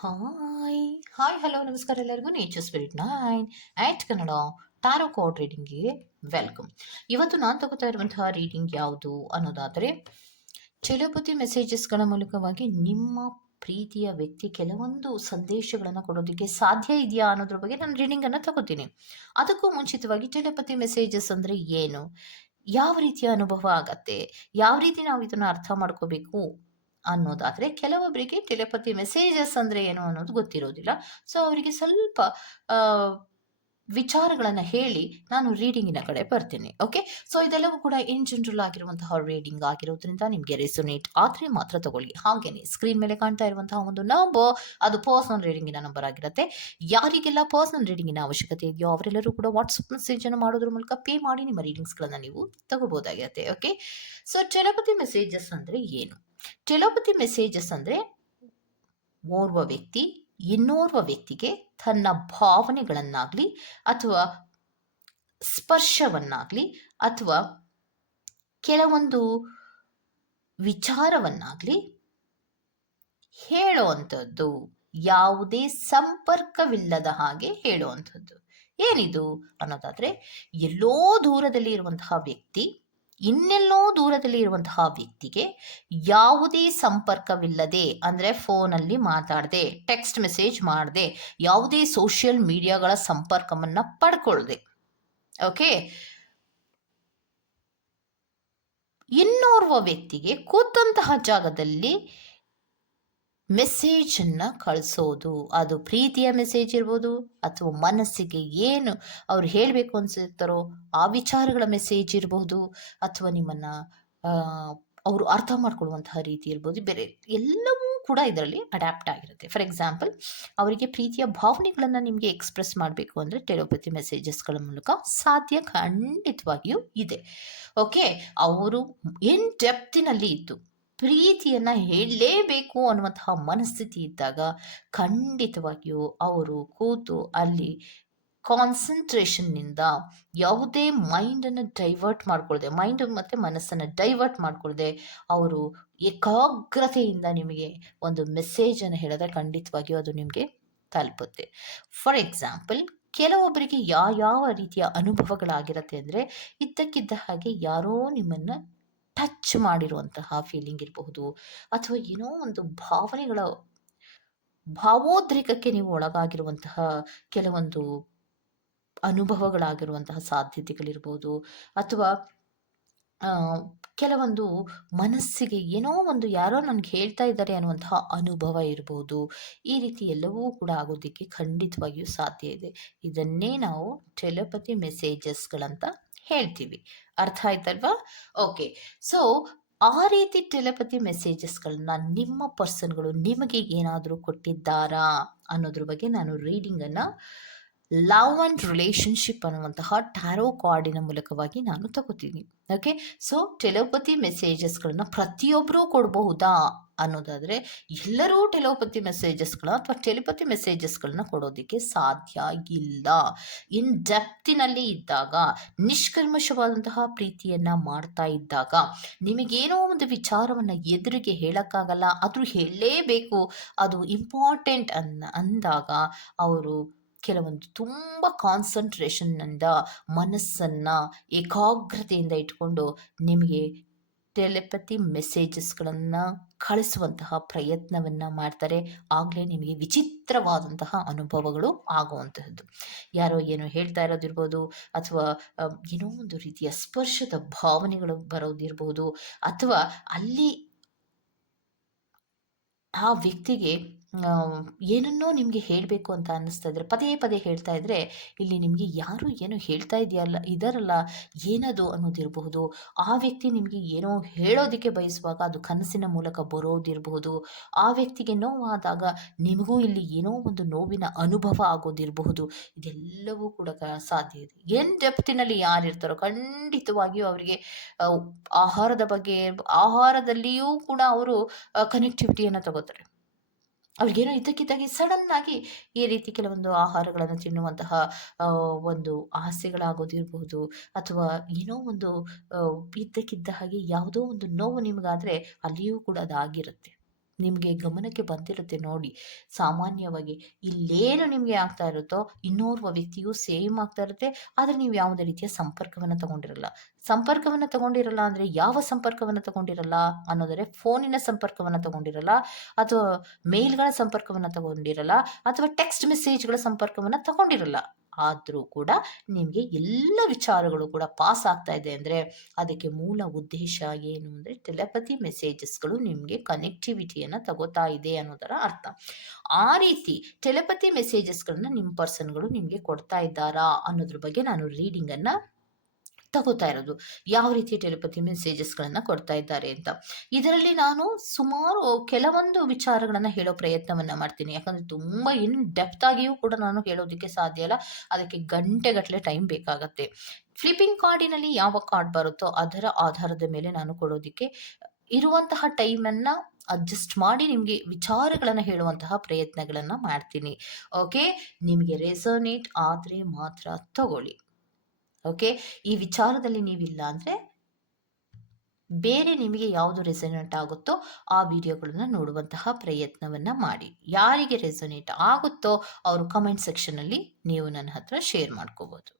Hi hi hello ನಮಸ್ಕಾರ ಎಲ್ಲರಿಗೂ. Nature spirit nine at Kannada tarot card ರೀಡಿಂಗ್ಗೆ welcome ಇವತ್ತು ನಾನು ತಗೋತಾ ಇರುವಂತಹ ರೀಡಿಂಗ್ ಯಾವುದು ಅನ್ನೋದಾದರೆ ಟೆಲಿಪತಿ ಮೆಸೇಜಸ್ಗಳ ಮೂಲಕವಾಗಿ ನಿಮ್ಮ ಪ್ರೀತಿಯ ವ್ಯಕ್ತಿ ಕೆಲವೊಂದು ಸಂದೇಶಗಳನ್ನು ಕೊಡೋದಕ್ಕೆ ಸಾಧ್ಯ ಇದೆಯಾ ಅನ್ನೋದ್ರ ಬಗ್ಗೆ ನಾನು ರೀಡಿಂಗನ್ನು ತಗೋತೀನಿ. ಅದಕ್ಕೂ ಮುಂಚಿತವಾಗಿ ಟೆಲಿಪತಿ ಮೆಸೇಜಸ್ ಅಂದರೆ ಏನು? ಯಾವ ರೀತಿಯ ಅನುಭವ ಆಗತ್ತೆ? ಯಾವ ರೀತಿ ನಾವು ಇದನ್ನು ಅರ್ಥ ಮಾಡ್ಕೋಬೇಕು? ಅನ್ನೋದಾದರೆ ಕೆಲವೊಬ್ಬರಿಗೆ ಟೆಲಿಪತಿ ಮೆಸೇಜಸ್ ಅಂದರೆ ಏನು ಅನ್ನೋದು ಗೊತ್ತಿರೋದಿಲ್ಲ. ಸೊ ಅವರಿಗೆ ಸ್ವಲ್ಪ ವಿಚಾರಗಳನ್ನು ಹೇಳಿ ನಾನು ರೀಡಿಂಗಿನ ಕಡೆ ಬರ್ತೀನಿ ಓಕೆ ಸೊ ಇದೆಲ್ಲವೂ ಕೂಡ ಇನ್ ಜನರಲ್ ಆಗಿರುವಂತಹ ರೀಡಿಂಗ್ ಆಗಿರೋದ್ರಿಂದ ನಿಮಗೆ ರೆಸೊನೇಟ್ ಆದರೆ ಮಾತ್ರ ತಗೊಳ್ಳಿ. ಹಾಗೇನೆ ಸ್ಕ್ರೀನ್ ಮೇಲೆ ಕಾಣ್ತಾ ಇರುವಂತಹ ಒಂದು ನಂಬರ್ ಅದು ಪರ್ಸನಲ್ ರೀಡಿಂಗಿನ ನಂಬರ್ ಆಗಿರುತ್ತೆ. ಯಾರಿಗೆಲ್ಲ ಪರ್ಸನಲ್ ರೀಡಿಂಗಿನ ಅವಶ್ಯಕತೆ ಇದೆಯೋ ಅವರೆಲ್ಲರೂ ಕೂಡ ವಾಟ್ಸಪ್ ಮೆಸೇಜನ್ನು ಮಾಡೋದ್ರ ಮೂಲಕ ಪೇ ಮಾಡಿ ನಿಮ್ಮ ರೀಡಿಂಗ್ಸ್ಗಳನ್ನು ನೀವು ತಗೋಬೋದಾಗಿರುತ್ತೆ ಓಕೆ ಸೊ ಟೆಲಪತಿ ಮೆಸೇಜಸ್ ಅಂದರೆ ಏನು? ಟೆಲೋಪತಿ ಮೆಸೇಜಸ್ ಅಂದರೆ ಓರ್ವ ವ್ಯಕ್ತಿ, ಇನ್ನೋರ್ವ ವ್ಯಕ್ತಿಗೆ ತನ್ನ ಭಾವನೆಗಳನ್ನಾಗಲಿ ಅಥವಾ ಸ್ಪರ್ಶವನ್ನಾಗಲಿ ಅಥವಾ ಕೆಲವೊಂದು ವಿಚಾರವನ್ನಾಗಲಿ ಹೇಳುವಂಥದ್ದು, ಯಾವುದೇ ಸಂಪರ್ಕವಿಲ್ಲದ ಹಾಗೆ ಹೇಳುವಂಥದ್ದು. ಏನಿದು ಅನ್ನೋದಾದರೆ ಎಲ್ಲೋ ದೂರದಲ್ಲಿ ಇರುವಂತಹ ವ್ಯಕ್ತಿ ಇನ್ನೆಲ್ಲೋ ದೂರದಲ್ಲಿ ಇರುವಂತಹ ವ್ಯಕ್ತಿಗೆ ಯಾವುದೇ ಸಂಪರ್ಕವಿಲ್ಲದೆ, ಅಂದರೆ ಫೋನಲ್ಲಿ ಮಾತಾಡದೆ ಟೆಕ್ಸ್ಟ್ ಮೆಸೇಜ್ ಮಾಡದೆ, ಯಾವುದೇ ಸೋಷಿಯಲ್ ಮೀಡಿಯಾಗಳ ಸಂಪರ್ಕವನ್ನು ಪಡ್ಕೊಳ್ಳದೆ ಓಕೆ ಇನ್ನೋರ್ವ ವ್ಯಕ್ತಿಗೆ ಕೂತಂತಹ ಜಾಗದಲ್ಲಿ ಮೆಸೇಜನ್ನು ಕಳಿಸೋದು. ಅದು ಪ್ರೀತಿಯ ಮೆಸೇಜ್ ಇರ್ಬೋದು ಅಥವಾ ಮನಸ್ಸಿಗೆ ಏನು ಅವ್ರು ಹೇಳಬೇಕು ಅನಿಸುತ್ತಾರೋ ಆ ವಿಚಾರಗಳ ಮೆಸೇಜ್ ಇರಬಹುದು ಅಥವಾ ನಿಮ್ಮನ್ನು ಅವರು ಅರ್ಥ ಮಾಡ್ಕೊಳ್ಳುವಂತಹ ರೀತಿ ಇರ್ಬೋದು. ಬೇರೆ ಎಲ್ಲವೂ ಕೂಡ ಇದರಲ್ಲಿ ಅಡ್ಯಾಪ್ಟ್ ಆಗಿರುತ್ತೆ. ಫಾರ್ ಎಕ್ಸಾಂಪಲ್ ಅವರಿಗೆ ಪ್ರೀತಿಯ ಭಾವನೆಗಳನ್ನು ನಿಮಗೆ ಎಕ್ಸ್ಪ್ರೆಸ್ ಮಾಡಬೇಕು ಅಂದರೆ ಟೆಲೋಪತಿ ಮೆಸೇಜಸ್ಗಳ ಮೂಲಕ ಸಾಧ್ಯ ಖಂಡಿತವಾಗಿಯೂ ಇದೆ. ಓಕೆ ಅವರು ಇನ್ ಡೆಪ್ತಿನಲ್ಲಿ ಇದ್ದು ಪ್ರೀತಿಯನ್ನು ಹೇಳಲೇಬೇಕು ಅನ್ನುವಂತಹ ಮನಸ್ಥಿತಿ ಇದ್ದಾಗ ಖಂಡಿತವಾಗಿಯೂ ಅವರು ಕೂತು ಅಲ್ಲಿ ಕಾನ್ಸಂಟ್ರೇಷನ್ನಿಂದ ಯಾವುದೇ ಮೈಂಡನ್ನು ಡೈವರ್ಟ್ ಮಾಡ್ಕೊಳ್ಳದೆ ಮೈಂಡ್ ಮತ್ತು ಮನಸ್ಸನ್ನು ಡೈವರ್ಟ್ ಮಾಡ್ಕೊಳ್ಳದೆ ಅವರು ಏಕಾಗ್ರತೆಯಿಂದ ನಿಮಗೆ ಒಂದು ಮೆಸೇಜನ್ನು ಹೇಳಿದ್ರೆ ಖಂಡಿತವಾಗಿಯೂ ಅದು ನಿಮಗೆ ತಲುಪುತ್ತೆ. ಫಾರ್ ಎಕ್ಸಾಂಪಲ್ ಕೆಲವೊಬ್ಬರಿಗೆ ಯಾವ ಯಾವ ರೀತಿಯ ಅನುಭವಗಳಾಗಿರುತ್ತೆ ಅಂದರೆ ಇದ್ದಕ್ಕಿದ್ದ ಹಾಗೆ ಯಾರೋ ನಿಮ್ಮನ್ನು ಟಚ್ ಮಾಡಿರುವಂತಹ ಫೀಲಿಂಗ್ ಇರಬಹುದು. ಅಥವಾ ಏನೋ ಒಂದು ಭಾವನೆಗಳ ಭಾವೋದ್ರೇಕಕ್ಕೆ ನೀವು ಒಳಗಾಗಿರುವಂತಹ ಕೆಲವೊಂದು ಅನುಭವಗಳಾಗಿರುವಂತಹ ಸಾಧ್ಯತೆಗಳಿರ್ಬೋದು. ಅಥವಾ ಕೆಲವೊಂದು ಮನಸ್ಸಿಗೆ ಏನೋ ಒಂದು ಯಾರೋ ನನಗೆ ಹೇಳ್ತಾ ಇದ್ದಾರೆ ಅನ್ನುವಂತಹ ಅನುಭವ ಇರ್ಬೋದು. ಈ ರೀತಿ ಎಲ್ಲವೂ ಕೂಡ ಆಗೋದಕ್ಕೆ ಖಂಡಿತವಾಗಿಯೂ ಸಾಧ್ಯ ಇದೆ. ಇದನ್ನೇ ನಾವು ಟೆಲಪತಿ ಮೆಸೇಜಸ್ಗಳಂತ ಹೇಳ್ತೀವಿ. ಅರ್ಥ ಆಯ್ತಲ್ವಾ? ಓಕೆ. ಸೊ ಆ ರೀತಿ ಟೆಲಪತಿ ಮೆಸೇಜಸ್ಗಳನ್ನ ನಿಮ್ಮ ಪರ್ಸನ್ಗಳು ನಿಮಗೆ ಏನಾದರೂ ಕೊಟ್ಟಿದ್ದಾರಾ ಅನ್ನೋದ್ರ ಬಗ್ಗೆ ನಾನು ರೀಡಿಂಗನ್ನು ಲವ್ ಆ್ಯಂಡ್ ರಿಲೇಷನ್ಶಿಪ್ ಅನ್ನುವಂತಹ ಟ್ಯಾರೋ ಕಾರ್ಡಿನ ಮೂಲಕವಾಗಿ ನಾನು ತಗೋತೀನಿ. ಓಕೆ ಸೊ ಟೆಲೋಪತಿ ಮೆಸೇಜಸ್ಗಳನ್ನ ಪ್ರತಿಯೊಬ್ಬರೂ ಕೊಡಬಹುದಾ? ಅನ್ನೋದಾದರೆ ಎಲ್ಲರೂ ಟೆಲೋಪತಿ ಮೆಸೇಜಸ್ಗಳ ಅಥವಾ ಟೆಲಿಪತಿ ಮೆಸೇಜಸ್ಗಳನ್ನ ಕೊಡೋದಕ್ಕೆ ಸಾಧ್ಯ ಇಲ್ಲ. ಇನ್ ಡೆಪ್ತಿನಲ್ಲಿ ಇದ್ದಾಗ, ನಿಷ್ಕರ್ಮಶವಾದಂತಹ ಪ್ರೀತಿಯನ್ನು ಮಾಡ್ತಾ ಇದ್ದಾಗ, ನಿಮಗೇನೋ ಒಂದು ವಿಚಾರವನ್ನು ಎದುರಿಗೆ ಹೇಳೋಕ್ಕಾಗಲ್ಲ, ಆದರೂ ಹೇಳಲೇಬೇಕು. ಅದು ಇಂಪಾರ್ಟೆಂಟ್ ಅನ್ನ, ಅಂದಾಗ ಅವರು ಕೆಲವೊಂದು ತುಂಬ ಕಾನ್ಸಂಟ್ರೇಷನ್ನಿಂದ ಮನಸ್ಸನ್ನು ಏಕಾಗ್ರತೆಯಿಂದ ಇಟ್ಕೊಂಡು ನಿಮಗೆ ಟೆಲಿಪತಿ ಮೆಸೇಜಸ್ಗಳನ್ನು ಕಳಿಸುವಂತಹ ಪ್ರಯತ್ನವನ್ನು ಮಾಡ್ತಾರೆ. ಆಗಲೇ ನಿಮಗೆ ವಿಚಿತ್ರವಾದಂತಹ ಅನುಭವಗಳು ಆಗುವಂತಹದ್ದು. ಯಾರೋ ಏನೋ ಹೇಳ್ತಾ ಇರೋದಿರ್ಬೋದು, ಅಥವಾ ಏನೋ ಒಂದು ರೀತಿಯ ಸ್ಪರ್ಶದ ಭಾವನೆಗಳು ಬರೋದಿರ್ಬೋದು, ಅಥವಾ ಅಲ್ಲಿ ಆ ವ್ಯಕ್ತಿಗೆ ಏನನ್ನೋ ನಿಮಗೆ ಹೇಳಬೇಕು ಅಂತ ಅನ್ನಿಸ್ತಾ ಇದ್ರೆ, ಪದೇ ಪದೇ ಹೇಳ್ತಾ ಇದ್ದರೆ ಇಲ್ಲಿ ನಿಮಗೆ ಯಾರು ಏನು ಹೇಳ್ತಾ ಇದೆಯಲ್ಲ ಇದರಲ್ಲ, ಏನದು ಅನ್ನೋದಿರಬಹುದು. ಆ ವ್ಯಕ್ತಿ ನಿಮಗೆ ಏನೋ ಹೇಳೋದಕ್ಕೆ ಬಯಸುವಾಗ ಅದು ಕನಸಿನ ಮೂಲಕ ಬರೋದಿರಬಹುದು. ಆ ವ್ಯಕ್ತಿಗೆ ನೋವಾದಾಗ ನಿಮಗೂ ಇಲ್ಲಿ ಏನೋ ಒಂದು ನೋವಿನ ಅನುಭವ ಆಗೋದಿರಬಹುದು. ಇದೆಲ್ಲವೂ ಕೂಡ ಸಾಧ್ಯ ಇದೆ. ಏನು ಡೆಪ್ತಿನಲ್ಲಿ ಯಾರಿರ್ತಾರೋ ಖಂಡಿತವಾಗಿಯೂ ಅವರಿಗೆ ಆಹಾರದ ಬಗ್ಗೆ, ಆಹಾರದಲ್ಲಿಯೂ ಕೂಡ ಅವರು ಕನೆಕ್ಟಿವಿಟಿಯನ್ನು ತಗೋತಾರೆ. ಅವ್ರಿಗೇನೋ ಸಡನ್ ಆಗಿ ಈ ರೀತಿ ಕೆಲವೊಂದು ಆಹಾರಗಳನ್ನು ತಿನ್ನುವಂತಹ ಒಂದು ಆಸೆಗಳಾಗೋದಿರಬಹುದು ಅಥವಾ ಏನೋ ಒಂದು ಇದ್ದಕ್ಕಿದ್ದ ಹಾಗೆ ಯಾವುದೋ ಒಂದು ನೋವು ನಿಮಗಾದರೆ ಅಲ್ಲಿಯೂ ಕೂಡ ಅದಾಗಿರುತ್ತೆ. ನಿಮಗೆ ಗಮನಕ್ಕೆ ಬಂದಿರುತ್ತೆ ನೋಡಿ. ಸಾಮಾನ್ಯವಾಗಿ ಇಲ್ಲೇನು ನಿಮಗೆ ಆಗ್ತಾ ಇರುತ್ತೋ ಇನ್ನೋರ್ವ ವ್ಯಕ್ತಿಯು ಸೇಮ್ ಆಗ್ತಾ ಇರುತ್ತೆ. ಆದರೆ ನೀವು ಯಾವುದೇ ರೀತಿಯ ಸಂಪರ್ಕವನ್ನು ತಗೊಂಡಿರಲ್ಲ. ಸಂಪರ್ಕವನ್ನು ತಗೊಂಡಿರಲ್ಲ ಅಂದರೆ ಯಾವ ಸಂಪರ್ಕವನ್ನು ತಗೊಂಡಿರಲ್ಲ ಅನ್ನೋದರೆ ಫೋನಿನ ಸಂಪರ್ಕವನ್ನು ತಗೊಂಡಿರಲ್ಲ ಅಥವಾ ಮೇಲ್ಗಳ ಸಂಪರ್ಕವನ್ನು ತಗೊಂಡಿರಲ್ಲ ಅಥವಾ ಟೆಕ್ಸ್ಟ್ ಮೆಸೇಜ್ಗಳ ಸಂಪರ್ಕವನ್ನು ತಗೊಂಡಿರಲ್ಲ. ಆದರೂ ಕೂಡ ನಿಮಗೆ ಎಲ್ಲ ವಿಚಾರಗಳು ಕೂಡ ಪಾಸ್ ಆಗ್ತಾ ಇದೆ ಅಂದರೆ ಅದಕ್ಕೆ ಮೂಲ ಉದ್ದೇಶ ಏನು ಅಂದರೆ ಟೆಲಪತಿ ಮೆಸೇಜಸ್ಗಳು ನಿಮಗೆ ಕನೆಕ್ಟಿವಿಟಿಯನ್ನು ತಗೋತಾ ಇದೆ ಅನ್ನೋದರ ಅರ್ಥ. ಆ ರೀತಿ ಟೆಲಪತಿ ಮೆಸೇಜಸ್ಗಳನ್ನ ನಿಮ್ಮ ಪರ್ಸನ್ಗಳು ನಿಮಗೆ ಕೊಡ್ತಾ ಇದ್ದಾರಾ ಅನ್ನೋದ್ರ ಬಗ್ಗೆ ನಾನು ರೀಡಿಂಗನ್ನು ತಗೋತಾ ಇರೋದು. ಯಾವ ರೀತಿ ಟೆಲಿಪತಿ ಮೆಸೇಜಸ್ಗಳನ್ನು ಕೊಡ್ತಾ ಇದ್ದಾರೆ ಅಂತ. ಇದರಲ್ಲಿ ನಾನು ಸುಮಾರು ಕೆಲವೊಂದು ವಿಚಾರಗಳನ್ನು ಹೇಳೋ ಪ್ರಯತ್ನವನ್ನು ಮಾಡ್ತೀನಿ. ಯಾಕಂದರೆ ತುಂಬ ಇನ್ ಡೆಪ್ತ್ ಆಗಿಯೂ ಕೂಡ ನಾನು ಹೇಳೋದಕ್ಕೆ ಸಾಧ್ಯ ಇಲ್ಲ. ಅದಕ್ಕೆ ಗಂಟೆಗಟ್ಟಲೆ ಟೈಮ್ ಬೇಕಾಗತ್ತೆ. ಫ್ಲಿಪ್ಪಿಂಗ್ ಕಾರ್ಡಿನಲ್ಲಿ ಯಾವ ಕಾರ್ಡ್ ಬರುತ್ತೋ ಅದರ ಆಧಾರದ ಮೇಲೆ ನಾನು ಕೊಡೋದಕ್ಕೆ ಇರುವಂತಹ ಟೈಮನ್ನು ಅಡ್ಜಸ್ಟ್ ಮಾಡಿ ನಿಮಗೆ ವಿಚಾರಗಳನ್ನು ಹೇಳುವಂತಹ ಪ್ರಯತ್ನಗಳನ್ನು ಮಾಡ್ತೀನಿ. ಓಕೆ ನಿಮಗೆ ರೆಸೋನೇಟ್ ಆದರೆ ಮಾತ್ರ ತಗೊಳ್ಳಿ. ಓಕೆ ಈ ವಿಚಾರದಲ್ಲಿ ನೀವಿಲ್ಲ ಅಂದರೆ ಬೇರೆ ನಿಮಗೆ ಯಾವುದು ರೆಸೊನೇಟ್ ಆಗುತ್ತೋ ಆ ವಿಡಿಯೋಗಳನ್ನು ನೋಡುವಂತಹ ಪ್ರಯತ್ನವನ್ನು ಮಾಡಿ. ಯಾರಿಗೆ ರೆಸೊನೇಟ್ ಆಗುತ್ತೋ ಅವರು ಕಮೆಂಟ್ ಸೆಕ್ಷನಲ್ಲಿ ನೀವು ನನ್ನ ಹತ್ರ ಶೇರ್ ಮಾಡ್ಕೋಬೋದು.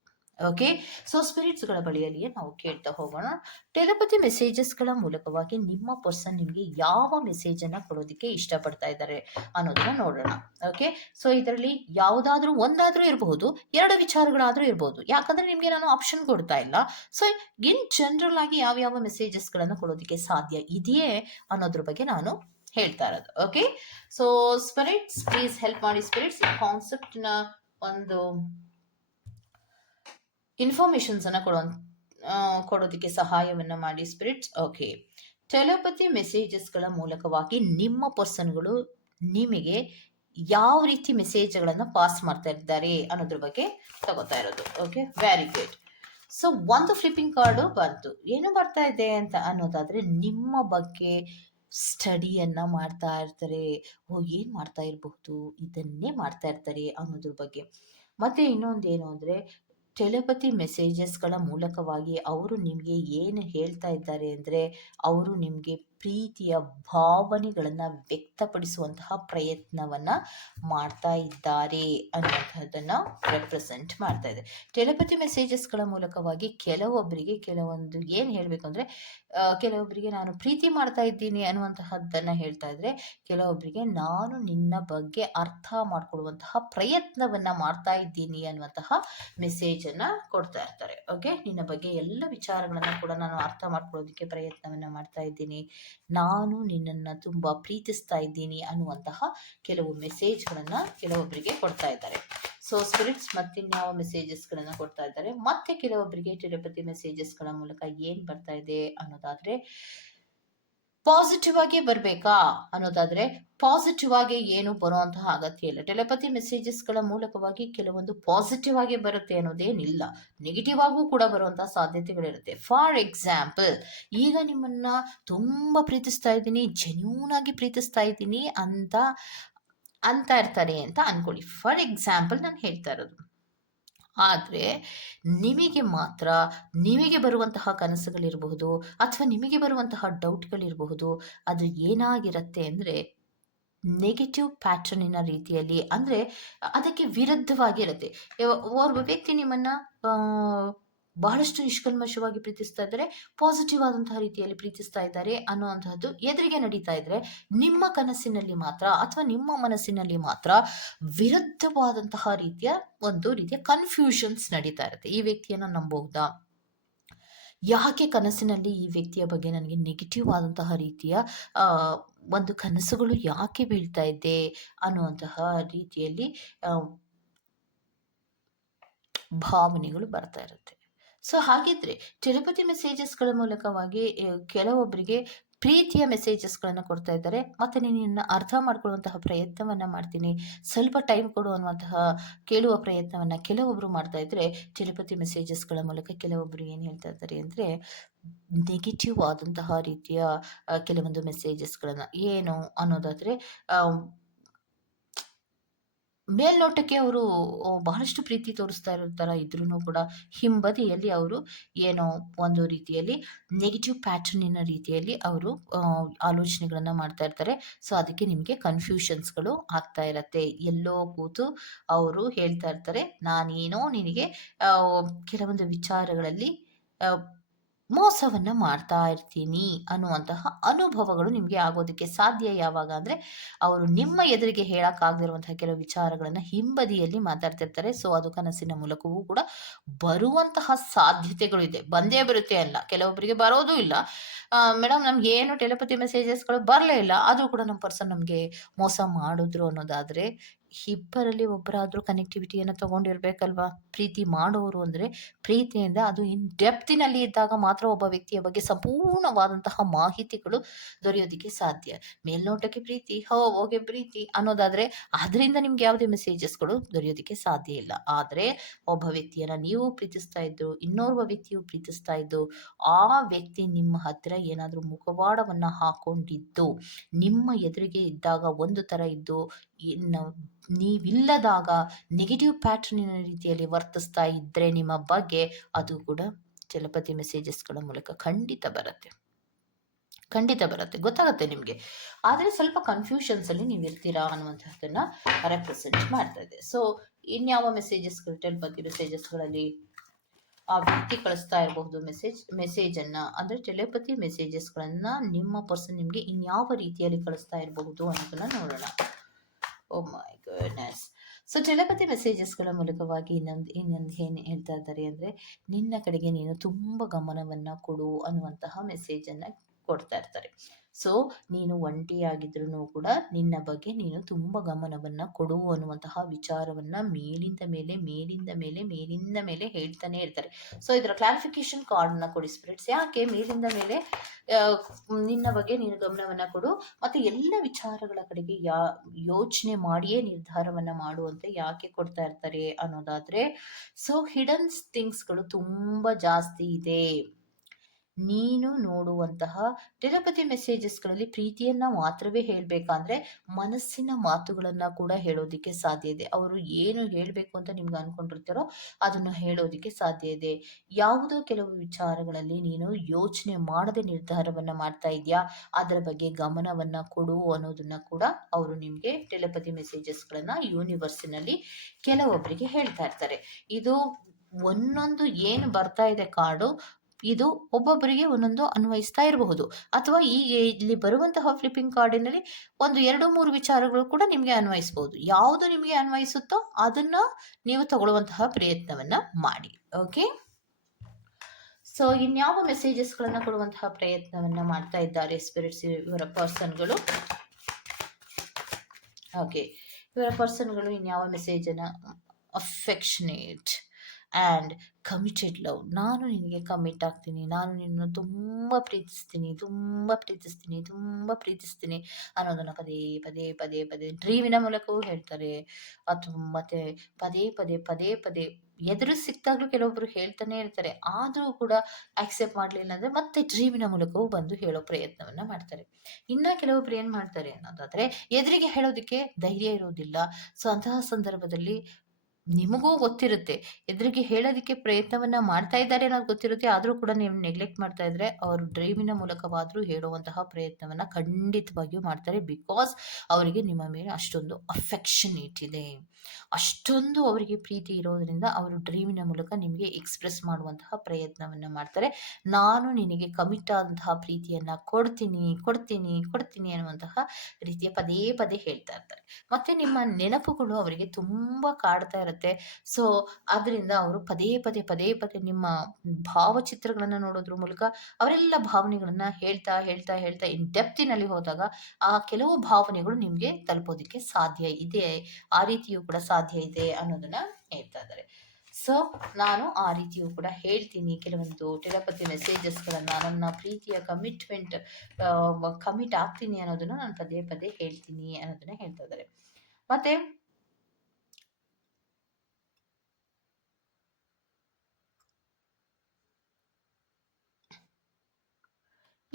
ಓಕೆ ಸೊ ಸ್ಪಿರಿಟ್ಸ್ಗಳ ಬಳಿಯಲ್ಲಿಯೇ ನಾವು ಕೇಳ್ತಾ ಹೋಗೋಣ. ಟೆಲಪತಿ ಮೆಸೇಜಸ್ಗಳ ಮೂಲಕವಾಗಿ ನಿಮ್ಮ ಪರ್ಸನ್ ನಿಮಗೆ ಯಾವ ಮೆಸೇಜನ್ನು ಕೊಡೋದಕ್ಕೆ ಇಷ್ಟಪಡ್ತಾ ಇದ್ದಾರೆ ಅನ್ನೋದನ್ನ ನೋಡೋಣ. ಓಕೆ ಸೊ ಇದರಲ್ಲಿ ಯಾವುದಾದ್ರೂ ಒಂದಾದರೂ ಇರಬಹುದು, ಎರಡು ವಿಚಾರಗಳಾದರೂ ಇರಬಹುದು. ಯಾಕಂದರೆ ನಿಮಗೆ ನಾನು ಆಪ್ಷನ್ ಕೊಡ್ತಾ ಇಲ್ಲ. ಸೊ ಇನ್ ಜನರಲ್ ಆಗಿ ಯಾವ್ಯಾವ ಮೆಸೇಜಸ್ಗಳನ್ನು ಕೊಡೋದಕ್ಕೆ ಸಾಧ್ಯ ಇದೆಯೇ ಅನ್ನೋದ್ರ ಬಗ್ಗೆ ನಾನು ಹೇಳ್ತಾ ಇರೋದು. Okay so spirits please help ಮಾಡಿ. ಸ್ಪಿರಿಟ್ಸ್ ಈ ಕಾನ್ಸೆಪ್ಟ್ನ ಒಂದು ಇನ್ಫಾರ್ಮೇಷನ್ಸನ್ನು ಕೊಡೋ ಕೊಡೋದಕ್ಕೆ ಸಹಾಯವನ್ನು ಮಾಡಿ ಸ್ಪಿರಿಟ್ಸ್ ಓಕೆ ಟೆಲೋಪತಿ ಮೆಸೇಜಸ್ಗಳ ಮೂಲಕವಾಗಿ ನಿಮ್ಮ ಪರ್ಸನ್ಗಳು ನಿಮಗೆ ಯಾವ ರೀತಿ ಮೆಸೇಜ್ಗಳನ್ನು ಪಾಸ್ ಮಾಡ್ತಾ ಇದ್ದಾರೆ ಅನ್ನೋದ್ರ ಬಗ್ಗೆ ತಗೋತಾ ಇರೋದು ಓಕೆ ವೆರಿ ಗುಡ್ ಸೊ ಒಂದು ಫ್ಲಿಪ್ಪಿಂಗ್ ಕಾರ್ಡು ಬಂತು. ಏನು ಬರ್ತಾ ಇದೆ ಅಂತ ಅನ್ನೋದಾದರೆ ನಿಮ್ಮ ಬಗ್ಗೆ ಸ್ಟಡಿಯನ್ನು ಮಾಡ್ತಾ ಇರ್ತಾರೆ. ಓ, ಏನು ಮಾಡ್ತಾ ಇರಬಹುದು? ಇದನ್ನೇ ಮಾಡ್ತಾ ಇರ್ತಾರೆ ಅನ್ನೋದ್ರ ಬಗ್ಗೆ. ಮತ್ತು ಏನು ಅಂದರೆ ಟೆಲಿಪತಿ ಮೆಸೇಜಸ್ಗಳ ಮೂಲಕವಾಗಿ ಅವರು ನಿಮಗೆ ಏನು ಹೇಳ್ತಾ ಇದ್ದಾರೆ ಅಂದರೆ ಅವರು ನಿಮಗೆ ಪ್ರೀತಿಯ ಭಾವನೆಗಳನ್ನು ವ್ಯಕ್ತಪಡಿಸುವಂತಹ ಪ್ರಯತ್ನವನ್ನು ಮಾಡ್ತಾ ಇದ್ದಾರೆ ಅನ್ನುವಂಥದ್ದನ್ನು ರೆಪ್ರೆಸೆಂಟ್ ಮಾಡ್ತಾ ಇದೆ. ಟೆಲಿಪತಿ ಮೆಸೇಜಸ್ಗಳ ಮೂಲಕವಾಗಿ ಕೆಲವೊಬ್ಬರಿಗೆ ಕೆಲವೊಂದು ಏನು ಹೇಳಬೇಕು ಅಂದರೆ ಕೆಲವೊಬ್ಬರಿಗೆ ನಾನು ಪ್ರೀತಿ ಮಾಡ್ತಾ ಇದ್ದೀನಿ ಅನ್ನುವಂತಹದ್ದನ್ನು ಹೇಳ್ತಾ ಇದ್ದರೆ ಕೆಲವೊಬ್ಬರಿಗೆ ನಾನು ನಿನ್ನ ಬಗ್ಗೆ ಅರ್ಥ ಮಾಡ್ಕೊಳ್ಳುವಂತಹ ಪ್ರಯತ್ನವನ್ನು ಮಾಡ್ತಾ ಇದ್ದೀನಿ ಅನ್ನುವಂತಹ ಮೆಸೇಜನ್ನು ಕೊಡ್ತಾ ಇರ್ತಾರೆ. ಓಕೆ ನಿನ್ನ ಬಗ್ಗೆ ಎಲ್ಲ ವಿಚಾರಗಳನ್ನು ಕೂಡ ನಾನು ಅರ್ಥ ಮಾಡ್ಕೊಳ್ಳೋದಕ್ಕೆ ಪ್ರಯತ್ನವನ್ನು ಮಾಡ್ತಾ ಇದ್ದೀನಿ. ನಾನು ನಿನ್ನನ್ನು ತುಂಬ ಪ್ರೀತಿಸ್ತಾ ಇದ್ದೀನಿ ಅನ್ನುವಂತಹ ಕೆಲವು ಮೆಸೇಜ್ಗಳನ್ನು ಕೆಲವೊಬ್ಬರಿಗೆ ಕೊಡ್ತಾ ಇದ್ದಾರೆ. ಸೊ ಸ್ಪಿರಿಟ್ಸ್ ಮತ್ತಿನ್ಯಾವ ಮೆಸೇಜಸ್ಗಳನ್ನು ಕೊಡ್ತಾ ಇದ್ದಾರೆ? ಮತ್ತೆ ಕೆಲವೊಬ್ಬರಿಗೆ ಟೆಲಿಪತಿ ಮೆಸೇಜಸ್ಗಳ ಮೂಲಕ ಏನು ಬರ್ತಾ ಇದೆ ಅನ್ನೋದಾದರೆ ಪಾಸಿಟಿವ್ ಆಗಿ ಬರಬೇಕಾ ಅನ್ನೋದಾದ್ರೆ ಪಾಸಿಟಿವ್ ಆಗಿ ಏನು ಬರುವಂತಹ ಅಗತ್ಯ ಇಲ್ಲ. ಟೆಲಿಪತಿ ಮೆಸೇಜಸ್ಗಳ ಮೂಲಕವಾಗಿ ಕೆಲವೊಂದು ಪಾಸಿಟಿವ್ ಆಗಿ ಬರುತ್ತೆ ಅನ್ನೋದೇನಿಲ್ಲ. ನೆಗೆಟಿವ್ ಆಗೂ ಕೂಡ ಬರುವಂತಹ ಸಾಧ್ಯತೆಗಳಿರುತ್ತೆ. ಫಾರ್ ಎಕ್ಸಾಂಪಲ್, ಈಗ ನಿಮ್ಮನ್ನ ತುಂಬಾ ಪ್ರೀತಿಸ್ತಾ ಇದ್ದೀನಿ ಜೆನ್ಯೂನ್ ಆಗಿ ಪ್ರೀತಿಸ್ತಾ ಇದ್ದೀನಿ ಅಂತ ಅಂತ ಇರ್ತಾರೆ ಅಂತ ಅನ್ಕೊಳ್ಳಿ. ಫಾರ್ ಎಕ್ಸಾಂಪಲ್ ನಾನು ಹೇಳ್ತಾ ಇರೋದು. ಆದರೆ ನಿಮಗೆ ಮಾತ್ರ ನಿಮಗೆ ಬರುವಂತಹ ಕನಸುಗಳಿರಬಹುದು ಅಥವಾ ನಿಮಗೆ ಬರುವಂತಹ ಡೌಟ್ಗಳಿರಬಹುದು, ಅದು ಏನಾಗಿರುತ್ತೆ ಅಂದರೆ ನೆಗೆಟಿವ್ ಪ್ಯಾಟರ್ನಿನ ರೀತಿಯಲ್ಲಿ ಅಂದರೆ ಅದಕ್ಕೆ ವಿರುದ್ಧವಾಗಿರುತ್ತೆ. ಓರ್ವ ವ್ಯಕ್ತಿ ನಿಮ್ಮನ್ನು ಬಹಳಷ್ಟು ನಿಷ್ಕಲ್ಮಶವಾಗಿ ಪ್ರೀತಿಸ್ತಾ ಇದ್ದಾರೆ ಪಾಸಿಟಿವ್ ಆದಂತಹ ರೀತಿಯಲ್ಲಿ ಪ್ರೀತಿಸ್ತಾ ಇದ್ದಾರೆ ಅನ್ನುವಂತಹದ್ದು ಎದುರಿಗೆ ನಡೀತಾ ಇದ್ರೆ ನಿಮ್ಮ ಕನಸಿನಲ್ಲಿ ಮಾತ್ರ ಅಥವಾ ನಿಮ್ಮ ಮನಸ್ಸಿನಲ್ಲಿ ಮಾತ್ರ ವಿರುದ್ಧವಾದಂತಹ ರೀತಿಯ ಒಂದು ರೀತಿಯ ಕನ್ಫ್ಯೂಷನ್ಸ್ ನಡೀತಾ ಇರುತ್ತೆ. ಈ ವ್ಯಕ್ತಿಯನ್ನು ನಂಬಬಹುದಾ ಯಾಕೆ ಕನಸಿನಲ್ಲಿ ಈ ವ್ಯಕ್ತಿಯ ಬಗ್ಗೆ ನನಗೆ ನೆಗೆಟಿವ್ ಆದಂತಹ ರೀತಿಯ ಒಂದು ಕನಸುಗಳು ಯಾಕೆ ಬೀಳ್ತಾ ಇದೆ ಅನ್ನುವಂತಹ ರೀತಿಯಲ್ಲಿ ಭಾವನೆಗಳು ಬರ್ತಾ ಇರುತ್ತೆ. ಸೊ ಹಾಗಿದ್ರೆ ತಿರುಪತಿ ಮೆಸೇಜಸ್ಗಳ ಮೂಲಕವಾಗಿ ಕೆಲವೊಬ್ಬರಿಗೆ ಪ್ರೀತಿಯ ಮೆಸೇಜಸ್ಗಳನ್ನು ಕೊಡ್ತಾ ಇದ್ದಾರೆ. ಮತ್ತು ನಿನ್ನ ಅರ್ಥ ಮಾಡ್ಕೊಳ್ಳುವಂತಹ ಪ್ರಯತ್ನವನ್ನು ಮಾಡ್ತೀನಿ. ಸ್ವಲ್ಪ ಟೈಮ್ ಕೊಡು ಅನ್ನುವಂತಹ ಕೇಳುವ ಪ್ರಯತ್ನವನ್ನು ಕೆಲವೊಬ್ಬರು ಮಾಡ್ತಾ ಇದ್ದರೆ ತಿರುಪತಿ ಮೆಸೇಜಸ್ಗಳ ಮೂಲಕ ಕೆಲವೊಬ್ಬರು ಏನು ಹೇಳ್ತಾ ಇದ್ದಾರೆ ಅಂದರೆ ನೆಗೆಟಿವ್ ಆದಂತಹ ರೀತಿಯ ಕೆಲವೊಂದು ಮೆಸೇಜಸ್ಗಳನ್ನು ಏನು ಅನ್ನೋದಾದರೆ ಮೇಲ್ನೋಟಕ್ಕೆ ಅವರು ಬಹಳಷ್ಟು ಪ್ರೀತಿ ತೋರಿಸ್ತಾ ಇರೋ ಥರ ಇದ್ರೂ ಕೂಡ ಹಿಂಬದಿಯಲ್ಲಿ ಅವರು ಏನೋ ಒಂದು ರೀತಿಯಲ್ಲಿ ನೆಗೆಟಿವ್ ಪ್ಯಾಟರ್ನಿನ ರೀತಿಯಲ್ಲಿ ಅವರು ಆಲೋಚನೆಗಳನ್ನು ಮಾಡ್ತಾ ಇರ್ತಾರೆ. ಸೊ ಅದಕ್ಕೆ ನಿಮಗೆ ಕನ್ಫ್ಯೂಷನ್ಸ್ಗಳು ಆಗ್ತಾ ಇರತ್ತೆ. ಎಲ್ಲೋ ಕೂತು ಅವರು ಹೇಳ್ತಾ ಇರ್ತಾರೆ, ನಾನೇನೋ ನಿನಗೆ ಕೆಲವೊಂದು ವಿಚಾರಗಳಲ್ಲಿ ಮೋಸವನ್ನ ಮಾಡ್ತಾ ಇರ್ತೀನಿ ಅನ್ನುವಂತಹ ಅನುಭವಗಳು ನಿಮಗೆ ಆಗೋದಕ್ಕೆ ಸಾಧ್ಯ ಯಾವಾಗ ಅಂದರೆ ಅವರು ನಿಮ್ಮ ಎದುರಿಗೆ ಹೇಳೋಕ್ಕಾಗದಿರುವಂತಹ ಕೆಲವು ವಿಚಾರಗಳನ್ನು ಹಿಂಬದಿಯಲ್ಲಿ ಮಾತಾಡ್ತಿರ್ತಾರೆ. ಸೊ ಅದು ಕನಸಿನ ಮೂಲಕವೂ ಕೂಡ ಬರುವಂತಹ ಸಾಧ್ಯತೆಗಳು ಇದೆ. ಬಂದೇ ಬರುತ್ತೆ ಅಲ್ಲ. ಕೆಲವೊಬ್ಬರಿಗೆ ಬರೋದು ಇಲ್ಲ. ಮೇಡಮ್ ನಮ್ಗೆ ಏನು ಟೆಲಿಪತಿ ಮೆಸೇಜಸ್ಗಳು ಬರಲೇ ಇಲ್ಲ. ಆದರೂ ಕೂಡ ನಮ್ಮ ಪರ್ಸನ್ ನಮಗೆ ಮೋಸ ಮಾಡಿದ್ರು ಅನ್ನೋದಾದರೆ ಇಬ್ಬರಲ್ಲಿ ಒಬ್ಬರಾದರೂ ಕನೆಕ್ಟಿವಿಟಿಯನ್ನು ತಗೊಂಡಿರ್ಬೇಕಲ್ವಾ? ಪ್ರೀತಿ ಮಾಡೋರು ಅಂದರೆ ಪ್ರೀತಿಯಿಂದ ಅದು ಇನ್ ಡೆಪ್ತಿನಲ್ಲಿ ಇದ್ದಾಗ ಮಾತ್ರ ಒಬ್ಬ ವ್ಯಕ್ತಿಯ ಬಗ್ಗೆ ಸಂಪೂರ್ಣವಾದಂತಹ ಮಾಹಿತಿಗಳು ದೊರೆಯೋದಕ್ಕೆ ಸಾಧ್ಯ. ಮೇಲ್ನೋಟಕ್ಕೆ ಪ್ರೀತಿ, ಹೋ, ಹೋಗೆ ಪ್ರೀತಿ ಅನ್ನೋದಾದರೆ ಅದರಿಂದ ನಿಮ್ಗೆ ಯಾವುದೇ ಮೆಸೇಜಸ್ಗಳು ದೊರೆಯೋದಕ್ಕೆ ಸಾಧ್ಯ ಇಲ್ಲ. ಆದರೆ ಒಬ್ಬ ವ್ಯಕ್ತಿಯನ್ನು ನೀವು ಪ್ರೀತಿಸ್ತಾ ಇದ್ದು, ಇನ್ನೋರ್ವ ವ್ಯಕ್ತಿಯು ಪ್ರೀತಿಸ್ತಾ ಇದ್ದು, ಆ ವ್ಯಕ್ತಿ ನಿಮ್ಮ ಹತ್ತಿರ ಏನಾದರೂ ಮುಖವಾಡವನ್ನು ಹಾಕೊಂಡಿದ್ದು, ನಿಮ್ಮ ಎದುರಿಗೆ ಇದ್ದಾಗ ಒಂದು ಥರ ಇದ್ದು, ಇನ್ನು ನೀವಿಲ್ಲದಾಗ ನೆಗೆಟಿವ್ ಪ್ಯಾಟರ್ನಿನ ರೀತಿಯಲ್ಲಿ ವರ್ತಿಸ್ತಾ ಇದ್ದರೆ ನಿಮ್ಮ ಬಗ್ಗೆ ಅದು ಕೂಡ ಚಲಪತಿ ಮೆಸೇಜಸ್ಗಳ ಮೂಲಕ ಖಂಡಿತ ಬರುತ್ತೆ. ಖಂಡಿತ ಬರುತ್ತೆ. ಗೊತ್ತಾಗುತ್ತೆ ನಿಮಗೆ. ಆದರೆ ಸ್ವಲ್ಪ ಕನ್ಫ್ಯೂಷನ್ಸಲ್ಲಿ ನೀವು ಇರ್ತೀರಾ ಅನ್ನುವಂಥದ್ದನ್ನು ರೆಪ್ರೆಸೆಂಟ್ ಮಾಡ್ತಾ ಇದೆ. ಸೊ ಇನ್ಯಾವ ಮೆಸೇಜಸ್ಗಳು ಟೆಲಪತಿ ಮೆಸೇಜಸ್ಗಳಲ್ಲಿ ಆ ವ್ಯಕ್ತಿ ಕಳಿಸ್ತಾ ಇರಬಹುದು ಮೆಸೇಜ್ ಮೆಸೇಜನ್ನು ಅಂದರೆ ಟೆಲಿಪತಿ ಮೆಸೇಜಸ್ಗಳನ್ನು ನಿಮ್ಮ ಪರ್ಸನ್ ನಿಮಗೆ ಇನ್ಯಾವ ರೀತಿಯಲ್ಲಿ ಕಳಿಸ್ತಾ ಇರಬಹುದು ಅನ್ನೋದನ್ನು ನೋಡೋಣ. ಓ ಮೈ ಗುಡ್ನೆಸ್ ಸೊ ಟೆಲಪತಿ ಮೆಸೇಜಸ್ಗಳ ಮೂಲಕವಾಗಿ ಇನ್ನೊಂದು ಇನ್ನೊಂದು ಏನು ಹೇಳ್ತಾ ಇದ್ದಾರೆ ಅಂದರೆ, ನಿನ್ನ ಕಡೆಗೆ ನೀನು ತುಂಬ ಗಮನವನ್ನು ಕೊಡು ಅನ್ನುವಂತಹ ಮೆಸೇಜನ್ನು ಕೊಡ್ತಾ ಇರ್ತಾರೆ. ಸೊ ನೀನು ಒಂಟಿಯಾಗಿದ್ರೂ ಕೂಡ ನಿನ್ನ ಬಗ್ಗೆ ನೀನು ತುಂಬ ಗಮನವನ್ನು ಕೊಡು ಅನ್ನುವಂತಹ ವಿಚಾರವನ್ನು ಮೇಲಿಂದ ಮೇಲೆ ಮೇಲಿಂದ ಮೇಲೆ ಮೇಲಿಂದ ಮೇಲೆ ಹೇಳ್ತಾನೆ ಇರ್ತಾರೆ. ಸೊ ಇದರ ಕ್ಲಾರಿಫಿಕೇಶನ್ ಕಾರ್ಡನ್ನ ಕೊಡಿ ಸ್ಪಿರಿಟ್ಸ್ ಯಾಕೆ ಮೇಲಿಂದ ಮೇಲೆ ನಿನ್ನ ಬಗ್ಗೆ ನೀನು ಗಮನವನ್ನು ಕೊಡು, ಮತ್ತು ಎಲ್ಲ ವಿಚಾರಗಳ ಕಡೆಗೆ ಯಾ, ಯೋಚನೆ ಮಾಡಿಯೇ ನಿರ್ಧಾರವನ್ನು ಮಾಡುವಂತೆ ಯಾಕೆ ಕೊಡ್ತಾ ಇರ್ತಾರೆ ಅನ್ನೋದಾದರೆ ಸೊ ಹಿಡನ್ ಥಿಂಗ್ಸ್ಗಳು ತುಂಬ ಜಾಸ್ತಿ ಇದೆ. ನೀನು ನೋಡುವಂತಹ ಮೆಸೇಜಸ್ ಮೆಸೇಜಸ್ಗಳಲ್ಲಿ ಪ್ರೀತಿಯನ್ನ ಮಾತ್ರವೇ ಹೇಳಬೇಕಂದ್ರೆ ಮನಸ್ಸಿನ ಮಾತುಗಳನ್ನ ಕೂಡ ಹೇಳೋದಕ್ಕೆ ಸಾಧ್ಯ ಇದೆ. ಅವರು ಏನು ಹೇಳಬೇಕು ಅಂತ ನಿಮ್ಗೆ ಅನ್ಕೊಂಡಿರ್ತಾರೋ ಅದನ್ನು ಹೇಳೋದಕ್ಕೆ ಸಾಧ್ಯ ಇದೆ. ಯಾವುದೋ ಕೆಲವು ವಿಚಾರಗಳಲ್ಲಿ ನೀನು ಯೋಚನೆ ಮಾಡದೆ ನಿರ್ಧಾರವನ್ನ ಮಾಡ್ತಾ ಇದೆಯಾ? ಅದರ ಬಗ್ಗೆ ಗಮನವನ್ನ ಕೊಡು ಅನ್ನೋದನ್ನ ಕೂಡ ಅವರು ನಿಮಗೆ ಟೆಲಪತಿ ಮೆಸೇಜಸ್ಗಳನ್ನು ಯೂನಿವರ್ಸಿನಲ್ಲಿ ಕೆಲವೊಬ್ಬರಿಗೆ ಹೇಳ್ತಾ ಇರ್ತಾರೆ. ಇದು ಒಂದೊಂದು ಏನು ಬರ್ತಾ ಇದೆ ಕಾರ್ಡು ಇದು ಒಬ್ಬೊಬ್ಬರಿಗೆ ಒಂದೊಂದು ಅನ್ವಯಿಸ್ತಾ ಇರಬಹುದು. ಅಥವಾ ಈ ಇಲ್ಲಿ ಬರುವಂತಹ ಫ್ಲಿಪ್ಪಿಂಗ್ ಕಾರ್ಡಿನಲ್ಲಿ ಒಂದು ಎರಡು ಮೂರು ವಿಚಾರಗಳು ಕೂಡ ನಿಮಗೆ ಅನ್ವಯಿಸಬಹುದು ಯಾವುದು ನಿಮಗೆ ಅನ್ವಯಿಸುತ್ತೋ ಅದನ್ನು ನೀವು ತಗೊಳ್ಳುವಂತಹ ಪ್ರಯತ್ನವನ್ನು ಮಾಡಿ. ಓಕೆ ಸೊ ಇನ್ಯಾವ ಮೆಸೇಜಸ್ಗಳನ್ನು ಕೊಡುವಂತಹ ಪ್ರಯತ್ನವನ್ನು ಮಾಡ್ತಾ ಇದ್ದಾರೆ ಸ್ಪಿರಿಟ್ಸ್ ಇವರ ಪರ್ಸನ್ಗಳು ಓಕೆ ಇವರ ಪರ್ಸನ್ಗಳು ಇನ್ಯಾವ ಮೆಸೇಜನ್ನು ಅಫೆಕ್ಷನೇಟ್ ಆ್ಯಂಡ್ ಕಮಿಟೆಡ್ ಲವ್ ನಾನು ನಿನಗೆ ಕಮಿಟ್ ಆಗ್ತೀನಿ. ನಾನು ನಿನ್ನ ತುಂಬ ಪ್ರೀತಿಸ್ತೀನಿ. ತುಂಬ ಪ್ರೀತಿಸ್ತೀನಿ. ತುಂಬ ಪ್ರೀತಿಸ್ತೀನಿ ಅನ್ನೋದನ್ನು ಪದೇ ಪದೇ ಪದೇ ಪದೇ ಡ್ರೀಮಿನ ಮೂಲಕವೂ ಹೇಳ್ತಾರೆ. ಅಥವಾ ಮತ್ತೆ ಪದೇ ಪದೇ ಪದೇ ಪದೇ ಎದುರು ಸಿಕ್ತಾಗಲೂ ಕೆಲವೊಬ್ಬರು ಹೇಳ್ತಾನೆ ಇರ್ತಾರೆ. ಆದರೂ ಕೂಡ ಆಕ್ಸೆಪ್ಟ್ ಮಾಡಲಿಲ್ಲ ಅಂದರೆ ಮತ್ತೆ ಡ್ರೀಮಿನ ಮೂಲಕವೂ ಬಂದು ಹೇಳೋ ಪ್ರಯತ್ನವನ್ನು ಮಾಡ್ತಾರೆ. ಇನ್ನು ಕೆಲವೊಬ್ರು ಏನು ಮಾಡ್ತಾರೆ ಅನ್ನೋದಾದರೆ ಎದುರಿಗೆ ಹೇಳೋದಕ್ಕೆ ಧೈರ್ಯ ಇರೋದಿಲ್ಲ. ಸೊ ಅಂತಹ ಸಂದರ್ಭದಲ್ಲಿ ನಿಮಗೂ ಗೊತ್ತಿರುತ್ತೆ. ಎದುರಿಗೆ ಹೇಳೋದಕ್ಕೆ ಪ್ರಯತ್ನವನ್ನ ಮಾಡ್ತಾ ಇದ್ದಾರೆ ಅನ್ನೋದು ಗೊತ್ತಿರುತ್ತೆ. ಆದರೂ ಕೂಡ ನೀವು ನೆಗ್ಲೆಕ್ಟ್ ಮಾಡ್ತಾ ಇದ್ರೆ ಅವರು ಡ್ರೈವಿನ ಮೂಲಕವಾದರೂ ಹೇಳುವಂತಹ ಪ್ರಯತ್ನವನ್ನ ಖಂಡಿತವಾಗಿಯೂ ಮಾಡ್ತಾರೆ ಬಿಕಾಸ್ ಅವರಿಗೆ ನಿಮ್ಮ ಮೇಲೆ ಅಷ್ಟೊಂದು ಅಫೆಕ್ಷನ್ ಇದೆ ಅಷ್ಟೊಂದು ಅವರಿಗೆ ಪ್ರೀತಿ ಇರೋದ್ರಿಂದ ಅವರು ಡ್ರೀಮಿನ ಮೂಲಕ ನಿಮಗೆ ಎಕ್ಸ್ಪ್ರೆಸ್ ಮಾಡುವಂತಹ ಪ್ರಯತ್ನವನ್ನು ಮಾಡ್ತಾರೆ. ನಾನು ನಿನಗೆ ಕಮಿಟ್ ಆದಂತಹ ಪ್ರೀತಿಯನ್ನು ಕೊಡ್ತೀನಿ ಕೊಡ್ತೀನಿ ಕೊಡ್ತೀನಿ ಅನ್ನುವಂತಹ ರೀತಿಯ ಪದೇ ಪದೇ ಹೇಳ್ತಾ ಇರ್ತಾರೆ. ಮತ್ತೆ ನಿಮ್ಮ ನೆನಪುಗಳು ಅವರಿಗೆ ತುಂಬ ಕಾಡ್ತಾ ಇರುತ್ತೆ. ಸೊ ಅದರಿಂದ ಅವರು ಪದೇ ಪದೇ ಪದೇ ಪದೇ ನಿಮ್ಮ ಭಾವಚಿತ್ರಗಳನ್ನು ನೋಡೋದ್ರ ಮೂಲಕ ಅವರೆಲ್ಲ ಭಾವನೆಗಳನ್ನು ಹೇಳ್ತಾ ಹೇಳ್ತಾ ಹೇಳ್ತಾ ಇನ್ ಡೆಪ್ತಿನಲ್ಲಿ ಹೋದಾಗ ಆ ಕೆಲವು ಭಾವನೆಗಳು ನಿಮಗೆ ತಲುಪೋದಕ್ಕೆ ಸಾಧ್ಯ ಇದೆ. ಆ ರೀತಿಯೂ ಕೂಡ ಸಾಧ್ಯ ಇದೆ ಅನ್ನೋದನ್ನ ಹೇಳ್ತಾ ಇದ್ದಾರೆ. ಸೊ ನಾನು ಆ ರೀತಿಯೂ ಕೂಡ ಹೇಳ್ತೀನಿ. ಕೆಲವೊಂದು ಟೆಲಪತಿ ಮೆಸೇಜಸ್ಗಳನ್ನು ನನ್ನ ಪ್ರೀತಿಯ ಕಮಿಟ್ಮೆಂಟ್ ಕಮಿಟ್ ಆಗ್ತೀನಿ ಅನ್ನೋದನ್ನ ನಾನು ಪದೇ ಪದೇ ಹೇಳ್ತೀನಿ ಅನ್ನೋದನ್ನ ಹೇಳ್ತಾ ಇದ್ದಾರೆ. ಮತ್ತೆ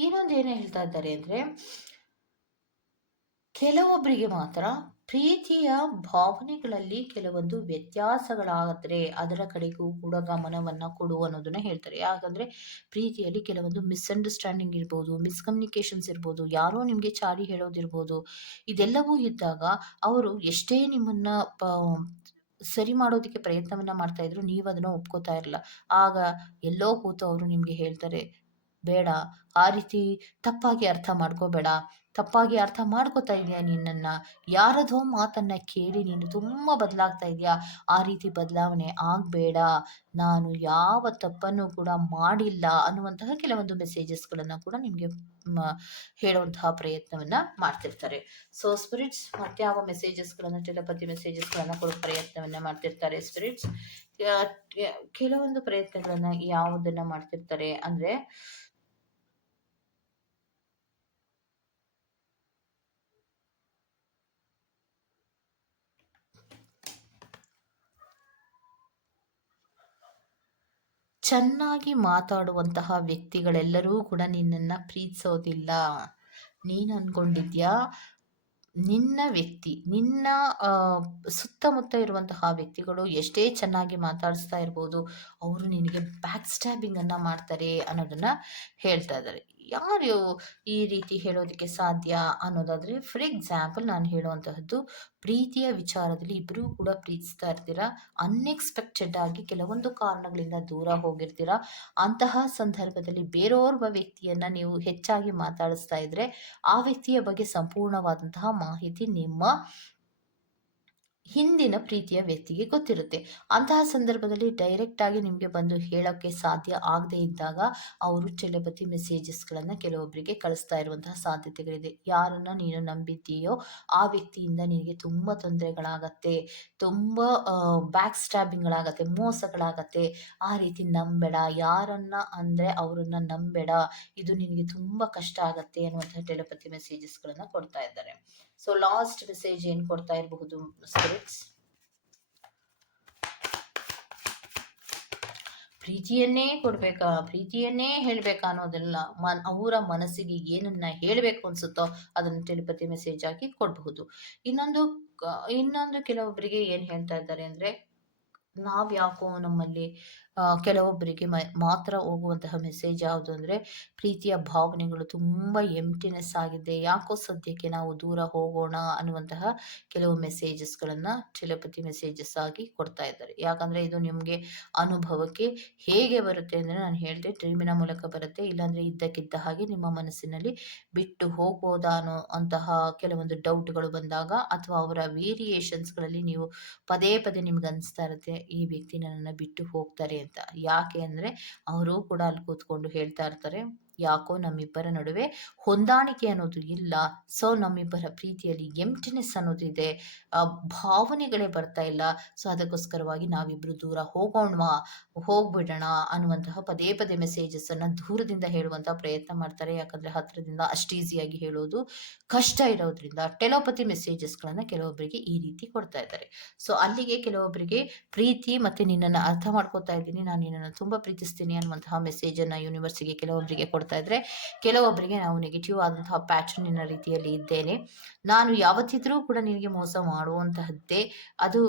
ಇನ್ನೊಂದು ಏನು ಹೇಳ್ತಾ ಇದ್ದಾರೆ ಅಂದರೆ ಕೆಲವೊಬ್ಬರಿಗೆ ಮಾತ್ರ ಪ್ರೀತಿಯ ಭಾವನೆಗಳಲ್ಲಿ ಕೆಲವೊಂದು ವ್ಯತ್ಯಾಸಗಳಾದರೆ ಅದರ ಕಡೆಗೂ ಕೂಡ ಗಮನವನ್ನು ಕೊಡು ಅನ್ನೋದನ್ನ ಹೇಳ್ತಾರೆ. ಯಾಕಂದರೆ ಪ್ರೀತಿಯಲ್ಲಿ ಕೆಲವೊಂದು ಮಿಸ್ಅಂಡರ್ಸ್ಟ್ಯಾಂಡಿಂಗ್ ಇರ್ಬೋದು ಮಿಸ್ಕಮ್ಯುನಿಕೇಷನ್ಸ್ ಇರ್ಬೋದು, ಯಾರೋ ನಿಮಗೆ ಚಾರಿ ಹೇಳೋದಿರ್ಬೋದು, ಇದೆಲ್ಲವೂ ಇದ್ದಾಗ ಅವರು ಎಷ್ಟೇ ನಿಮ್ಮನ್ನು ಸರಿ ಮಾಡೋದಕ್ಕೆ ಪ್ರಯತ್ನವನ್ನು ಮಾಡ್ತಾ ಇದ್ರು ನೀವು ಅದನ್ನು ಒಪ್ಕೋತಾ ಇರಲ್ಲ ಆಗ ಎಲ್ಲೋ ಕೂತು ಅವರು ನಿಮಗೆ ಹೇಳ್ತಾರೆ ಬೇಡ. ಆ ರೀತಿ ತಪ್ಪಾಗಿ ಅರ್ಥ ಮಾಡ್ಕೋಬೇಡ. ತಪ್ಪಾಗಿ ಅರ್ಥ ಮಾಡ್ಕೋತಾ ಇದೆಯಾ ನಿನ್ನನ್ನು? ಯಾರದೋ ಮಾತನ್ನು ಕೇಳಿ ನೀನು ತುಂಬ ಬದಲಾಗ್ತಾ ಇದೆಯಾ? ಆ ರೀತಿ ಬದಲಾವಣೆ ಆಗಬೇಡ. ನಾನು ಯಾವ ತಪ್ಪನ್ನು ಕೂಡ ಮಾಡಿಲ್ಲ ಅನ್ನುವಂತಹ ಕೆಲವೊಂದು ಮೆಸೇಜಸ್ಗಳನ್ನು ಕೂಡ ನಿಮಗೆ ಹೇಳುವಂತಹ ಪ್ರಯತ್ನವನ್ನು ಮಾಡ್ತಿರ್ತಾರೆ. ಸೊ ಸ್ಪಿರಿಟ್ಸ್ ಮತ್ತೆ ಯಾವ ಮೆಸೇಜಸ್ಗಳನ್ನು ಟೆಲಪತಿ ಮೆಸೇಜಸ್ಗಳನ್ನು ಕೊಡೋ ಪ್ರಯತ್ನವನ್ನು ಮಾಡ್ತಿರ್ತಾರೆ ಸ್ಪಿರಿಟ್ಸ್ ಕೆಲವೊಂದು ಪ್ರಯತ್ನಗಳನ್ನು ಯಾವುದನ್ನು ಮಾಡ್ತಿರ್ತಾರೆ ಅಂದರೆ ಚೆನ್ನಾಗಿ ಮಾತಾಡುವಂತಹ ವ್ಯಕ್ತಿಗಳೆಲ್ಲರೂ ಕೂಡ ನಿನ್ನನ್ನು ಪ್ರೀತಿಸೋದಿಲ್ಲ. ನೀನು ಅಂದ್ಕೊಂಡಿದ್ಯಾ ನಿನ್ನ ವ್ಯಕ್ತಿ, ನಿನ್ನ ಸುತ್ತಮುತ್ತ ಇರುವಂತಹ ವ್ಯಕ್ತಿಗಳು ಎಷ್ಟೇ ಚೆನ್ನಾಗಿ ಮಾತಾಡಿಸ್ತಾ ಇರ್ಬೋದು, ಅವರು ನಿನಗೆ ಬ್ಯಾಕ್ ಸ್ಟ್ಯಾಬಿಂಗನ್ನು ಮಾಡ್ತಾರೆ ಅನ್ನೋದನ್ನು ಹೇಳ್ತಾ ಇದ್ದಾರೆ. ಯಾರು ಈ ರೀತಿ ಹೇಳೋದಕ್ಕೆ ಸಾಧ್ಯ ಅನ್ನೋದಾದರೆ ಫಾರ್ ಎಕ್ಸಾಂಪಲ್ ನಾನು ಹೇಳುವಂತಹದ್ದು, ಪ್ರೀತಿಯ ವಿಚಾರದಲ್ಲಿ ಇಬ್ಬರೂ ಕೂಡ ಪ್ರೀತಿಸ್ತಾ ಇರ್ತೀರಾ? ಅನ್ಎಕ್ಸ್ಪೆಕ್ಟೆಡ್ ಆಗಿ ಕೆಲವೊಂದು ಕಾರಣಗಳಿಂದ ದೂರ ಹೋಗಿರ್ತೀರಾ? ಅಂತಹ ಸಂದರ್ಭದಲ್ಲಿ ಬೇರೆಯೋರ್ವ ವ್ಯಕ್ತಿಯನ್ನ ನೀವು ಹೆಚ್ಚಾಗಿ ಮಾತಾಡಿಸ್ತಾ ಇದ್ರೆ, ಆ ವ್ಯಕ್ತಿಯ ಬಗ್ಗೆ ಸಂಪೂರ್ಣವಾದಂತಹ ಮಾಹಿತಿ ನಿಮ್ಮ ಹಿಂದಿನ ಪ್ರೀತಿಯ ವ್ಯಕ್ತಿಗೆ ಗೊತ್ತಿರುತ್ತೆ. ಅಂತಹ ಸಂದರ್ಭದಲ್ಲಿ ಡೈರೆಕ್ಟಾಗಿ ನಿಮಗೆ ಬಂದು ಹೇಳೋಕ್ಕೆ ಸಾಧ್ಯ ಆಗದೆ ಇದ್ದಾಗ ಅವರು ಟೆಲೆಪತಿ ಮೆಸೇಜಸ್ಗಳನ್ನು ಕೆಲವೊಬ್ಬರಿಗೆ ಕಳಿಸ್ತಾ ಇರುವಂತಹ ಸಾಧ್ಯತೆಗಳಿದೆ. ಯಾರನ್ನು ನೀನು ನಂಬಿದ್ದೀಯೋ ಆ ವ್ಯಕ್ತಿಯಿಂದ ನಿನಗೆ ತುಂಬ ತೊಂದರೆಗಳಾಗತ್ತೆ, ತುಂಬ ಬ್ಯಾಕ್ ಸ್ಟ್ಯಾಬಿಂಗ್ಗಳಾಗತ್ತೆ ಮೋಸಗಳಾಗತ್ತೆ. ಆ ರೀತಿ ನಂಬೇಡ. ಯಾರನ್ನ ಅಂದರೆ ಅವರನ್ನು ನಂಬೇಡ. ಇದು ನಿನಗೆ ತುಂಬ ಕಷ್ಟ ಆಗತ್ತೆ ಅನ್ನುವಂತಹ ಟೆಲಿಪತಿ ಮೆಸೇಜಸ್ಗಳನ್ನು ಕೊಡ್ತಾ ಇದ್ದಾರೆ. ಸೊ ಲಾಸ್ಟ್ ಮೆಸೇಜ್ ಏನು ಕೊಡ್ತಾ ಇರಬಹುದು ಸ್ಪಿರಿಟ್ಸ್ ಪ್ರೀತಿಯನ್ನೇ ಕೊಡ್ಬೇಕಾ? ಪ್ರೀತಿಯನ್ನೇ ಹೇಳ್ಬೇಕಾ ಅನ್ನೋದೆಲ್ಲ ಮನ್, ಅವರ ಮನಸ್ಸಿಗೆ ಏನನ್ನ ಹೇಳಬೇಕು ಅನ್ಸುತ್ತೋ ಅದನ್ನು ತಿರುಪತಿ ಮೆಸೇಜ್ ಆಗಿ ಕೊಡಬಹುದು. ಇನ್ನೊಂದು ಇನ್ನೊಂದು ಕೆಲವೊಬ್ಬರಿಗೆ ಏನು ಹೇಳ್ತಾ ಇದ್ದಾರೆ ಅಂದ್ರೆ ನಾವು ಯಾಕೋ ನಮ್ಮಲ್ಲಿ ಕೆಲವೊಬ್ಬರಿಗೆ ಮಾತ್ರ ಹೋಗುವಂತಹ ಮೆಸೇಜ್ ಯಾವುದು ಅಂದರೆ, ಪ್ರೀತಿಯ ಭಾವನೆಗಳು ತುಂಬ ಎಂಟಿನೆಸ್ ಆಗಿದೆ. ಯಾಕೋ ಸದ್ಯಕ್ಕೆ ನಾವು ದೂರ ಹೋಗೋಣ ಅನ್ನುವಂತಹ ಕೆಲವು ಮೆಸೇಜಸ್ಗಳನ್ನು ಟೆಲಪತಿ ಮೆಸೇಜಸ್ ಆಗಿ ಕೊಡ್ತಾ ಇದ್ದಾರೆ. ಯಾಕಂದರೆ ಇದು ನಿಮಗೆ ಅನುಭವಕ್ಕೆ ಹೇಗೆ ಬರುತ್ತೆ ಅಂದರೆ ನಾನು ಹೇಳಿದೆ ಡ್ರೀಮಿನ ಮೂಲಕ ಬರುತ್ತೆ. ಇಲ್ಲಾಂದರೆ ಇದ್ದಕ್ಕಿದ್ದ ಹಾಗೆ ನಿಮ್ಮ ಮನಸ್ಸಿನಲ್ಲಿ ಬಿಟ್ಟು ಹೋಗ್ಬೋದಾ ಅನ್ನೋ ಅಂತಹ ಕೆಲವೊಂದು ಡೌಟ್ಗಳು ಬಂದಾಗ ಅಥವಾ ಅವರ ವೇರಿಯೇಷನ್ಸ್ಗಳಲ್ಲಿ ನೀವು ಪದೇ ಪದೇ ನಿಮ್ಗೆ ಅನಿಸ್ತಾ ಇರುತ್ತೆ, ಈ ವ್ಯಕ್ತಿ ನನ್ನನ್ನು ಬಿಟ್ಟು ಹೋಗ್ತಾರೆ ಅಂತ. ಯಾಕೆ ಅಂದರೆ ಅವರು ಕೂಡ ಅಲ್ಲಿ ಕೂತ್ಕೊಂಡು ಹೇಳ್ತಾ ಇರ್ತಾರೆ. ಯಾಕೋ ನಮ್ಮಿಬ್ಬರ ನಡುವೆ ಹೊಂದಾಣಿಕೆ ಅನ್ನೋದು ಇಲ್ಲ. ಸೊ ನಮ್ಮಿಬ್ಬರ ಪ್ರೀತಿಯಲ್ಲಿ ಎಂಟಿನೆಸ್ ಅನ್ನೋದು ಇದೆ. ಭಾವನೆಗಳೇ ಬರ್ತಾ ಇಲ್ಲ. ಸೊ ಅದಕ್ಕೋಸ್ಕರವಾಗಿ ನಾವಿಬ್ಬರು ದೂರ ಹೋಗೋಣವಾ? ಹೋಗ್ಬಿಡೋಣ ಅನ್ನುವಂತಹ ಪದೇ ಪದೇ ಮೆಸೇಜಸನ್ನು ದೂರದಿಂದ ಹೇಳುವಂತಹ ಪ್ರಯತ್ನ ಮಾಡ್ತಾರೆ. ಯಾಕಂದರೆ ಹತ್ತಿರದಿಂದ ಅಷ್ಟು ಈಸಿಯಾಗಿ ಹೇಳೋದು ಕಷ್ಟ ಇರೋದ್ರಿಂದ ಟೆಲೋಪತಿ ಮೆಸೇಜಸ್ಗಳನ್ನು ಕೆಲವೊಬ್ಬರಿಗೆ ಈ ರೀತಿ ಕೊಡ್ತಾ ಇದ್ದಾರೆ. ಸೊ ಅಲ್ಲಿಗೆ ಕೆಲವೊಬ್ಬರಿಗೆ ಪ್ರೀತಿ ಮತ್ತು ನಿನ್ನನ್ನು ಅರ್ಥ ಮಾಡ್ಕೋತಾ ಇದ್ದೀನಿ. ನಾನು ನಿನ್ನನ್ನು ತುಂಬ ಪ್ರೀತಿಸ್ತೀನಿ ಅನ್ನುವಂತಹ ಮೆಸೇಜನ್ನು ಯೂನಿವರ್ಸಿಗೆ ಕೆಲವೊಬ್ಬರಿಗೆ ಕೊಡ್ತಾ ಕೊಡ್ತಾ ಇದ್ರೆ ಕೆಲವೊಬ್ಬರಿಗೆ ನಾವು ನೆಗೆಟಿವ್ ಆದಂತಹ ಪ್ಯಾಟರ್ನಿನ ರೀತಿಯಲ್ಲಿ ಇದ್ದೇನೆ. ನಾನು ಯಾವತ್ತಿದ್ರೂ ಕೂಡ ನಿನಗೆ ಮೋಸ ಮಾಡುವಂತಹದ್ದೇ ಅದು